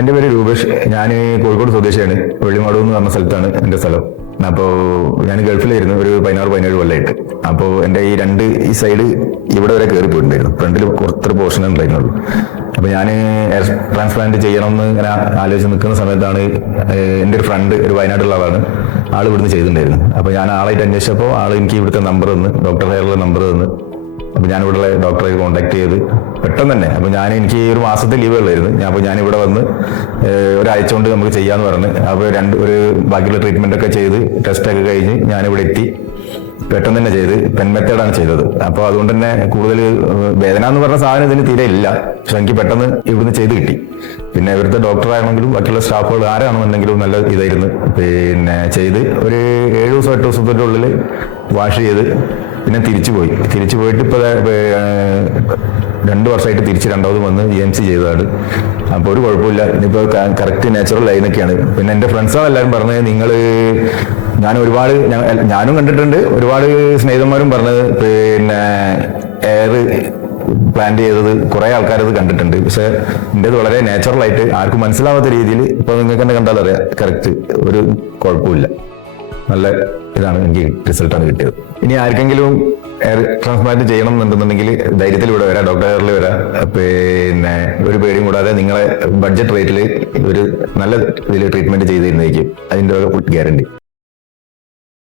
എൻ്റെ പേര് രൂപേഷ്. ഞാൻ കോഴിക്കോട് സ്വദേശിയാണ്. വെള്ളിമാടു എന്ന് പറഞ്ഞ സ്ഥലത്താണ് എൻ്റെ സ്ഥലം. അപ്പോൾ ഞാൻ ഗൾഫിലായിരുന്നു ഒരു 16-17 കൊല്ലമായിട്ട്. അപ്പോൾ എൻ്റെ ഈ സൈഡ് ഇവിടെ വരെ കയറി പോയിട്ടുണ്ടായിരുന്നു. ഫ്രണ്ടിൽ കുറച്ചൊരു പോർഷൻ ഉണ്ടായിരുന്നുള്ളൂ. അപ്പോൾ ഞാൻ എയർ ട്രാൻസ്പ്ലാന്റ് ചെയ്യണമെന്ന് ഇങ്ങനെ ആലോചിച്ച് നിൽക്കുന്ന സമയത്താണ് എൻ്റെ ഒരു ഫ്രണ്ട്, ഒരു വയനാട്ടിലുള്ള ആളാണ്, ആൾ ഇവിടുന്ന് ചെയ്തിട്ടുണ്ടായിരുന്നു. അപ്പോൾ ഞാൻ ആളായിട്ട് അന്വേഷിച്ചപ്പോൾ ആൾ എനിക്ക് ഇവിടുത്തെ നമ്പർ തന്ന്, ഡോക്ടർ ഹെയറിലെ നമ്പർ തന്ന്. അപ്പോൾ ഞാനിവിടെ ഡോക്ടറെ കോൺടാക്ട് ചെയ്ത് പെട്ടെന്ന് തന്നെ, അപ്പോൾ എനിക്ക് ഒരു മാസത്തെ ലീവ് ഉള്ളായിരുന്നു. അപ്പോൾ ഞാനിവിടെ വന്ന് ഒരാഴ്ച കൊണ്ട് നമുക്ക് ചെയ്യാമെന്ന് പറഞ്ഞ്, അപ്പോൾ ബാക്കിയുള്ള ട്രീറ്റ്മെന്റ് ഒക്കെ ചെയ്ത് ടെസ്റ്റൊക്കെ കഴിഞ്ഞ് ഞാനിവിടെ എത്തി. പെട്ടെന്ന് തന്നെ ചെയ്ത് പെൻ മെത്തേഡാണ് ചെയ്തത്. അപ്പോൾ അതുകൊണ്ട് തന്നെ കൂടുതൽ വേദന എന്ന് പറഞ്ഞ സാധനം ഇതിന് തീരെ ഇല്ല. പക്ഷെ എനിക്ക് പെട്ടെന്ന് ഇവിടുന്ന് ചെയ്ത് കിട്ടി. പിന്നെ ഇവിടുത്തെ ഡോക്ടറാണെങ്കിലും ബാക്കിയുള്ള സ്റ്റാഫുകൾ ആരാണെന്നുണ്ടെങ്കിലും നല്ല ഇതായിരുന്നു. പിന്നെ ചെയ്ത് ഒരു 7 ദിവസം 8 ദിവസത്തിൻ്റെ ഉള്ളിൽ വാഷ് ചെയ്ത് പിന്നെ തിരിച്ചു പോയിട്ട് ഇപ്പോൾ 2 വർഷമായിട്ട് തിരിച്ച് രണ്ടാമത് വന്ന് GMC ചെയ്തതാണ്. അപ്പോൾ ഒരു കുഴപ്പമില്ല. ഇനിയിപ്പോൾ കറക്റ്റ് നാച്ചുറൽ ലൈനൊക്കെയാണ്. പിന്നെ എൻ്റെ ഫ്രണ്ട്സുകൾ എല്ലാവരും പറഞ്ഞത്, ഞാനും കണ്ടിട്ടുണ്ട്, ഒരുപാട് സ്നേഹിതന്മാരും പറഞ്ഞത്, പിന്നെ എയർ പ്ലാന്റ് ചെയ്തത് കുറെ ആൾക്കാരത് കണ്ടിട്ടുണ്ട്. പക്ഷെ എൻ്റെത് വളരെ നാച്ചുറലായിട്ട് ആർക്കും മനസ്സിലാവാത്ത രീതിയിൽ ഇപ്പൊ നിങ്ങൾക്ക് തന്നെ കണ്ടാൽ അറിയാം, കറക്റ്റ് ഒരു കുഴപ്പമില്ല. നല്ല ഇതാണ്, എനിക്ക് റിസൾട്ടാണ് കിട്ടിയത്. ഇനി ആർക്കെങ്കിലും എയർ ട്രാൻസ്പ്ലാന്റ് ചെയ്യണം എന്നുണ്ടെന്നുണ്ടെങ്കിൽ ധൈര്യത്തിൽ ഇവിടെ വരാം, ഡോക്ടർ ഹെയറിൽ വരാം. പിന്നെ ഒരു പേടിയും കൂടാതെ നിങ്ങളെ ബഡ്ജറ്റ് റേറ്റിൽ ഒരു നല്ല ഇതിൽ ട്രീറ്റ്മെന്റ് ചെയ്ത് തരുന്നതായിരിക്കും. അതിൻ്റെ ഗ്യാരണ്ടി.